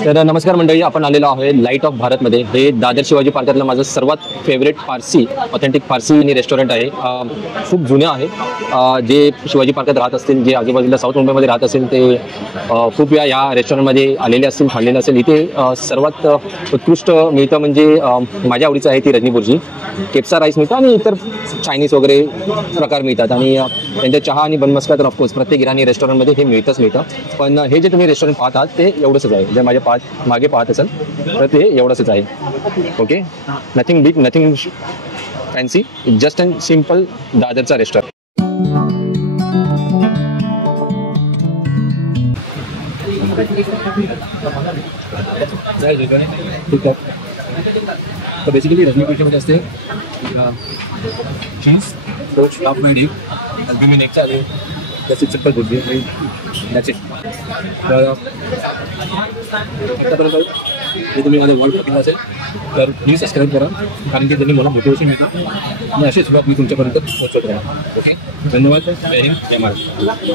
तर नमस्कार मंडळी, आपण आलेलो आहे लाईट ऑफ भारतमध्ये. हे दादर शिवाजी पार्कातलं माझं सर्वात फेवरेट पारसी ऑथेंटिक पारसी आणि रेस्टॉरंट आहे. खूप जुनं आहे. जे शिवाजी पार्कात राहत असतील, जे आजूबाजूला साऊथ मुंबईमध्ये राहत असेल, ते खूप वेळा या रेस्टॉरंटमध्ये आलेले असतील, खाल्लेलं असेल. इथे सर्वात उत्कृष्ट मिळतं म्हणजे माझ्या आवडीचं आहे ती रजनी बुर्जी. केप्सा राईस मिळतं आणि इतर चायनीज वगैरे प्रकार मिळतात. आणि त्यांच्या चहा आणि बनमस्का तर ऑफकोर्स प्रत्येक इराणी रेस्टॉरंटमध्ये हे मिळतं. पण हे जे तुम्ही रेस्टॉरंट पाहत आहात ते एवढंच आहे. जे माझ्या मागे पाहत असाल तर ते एवढंच आहे. Okay, nothing big, nothing fancy, just and simple दादरचा रेस्टॉरंट. तर बेसिकली रजनी बुर्जीमध्ये असते cheese, toast, half fried egg, albumin एगचा आहे. त्याची सिम्पल बुर्जी त्याचे. तर आतापर्यंत हे तुम्ही माझं वर्ल्ड बघितलं असेल तर प्लीज सबस्क्राईब करा, कारण की त्यांनी मला मोटिवेशन मिळतं आणि असेच मी तुमच्यापर्यंत पोहोचवत राहा. ओके, धन्यवाद. जय हिंद, जय महाराष्ट्र.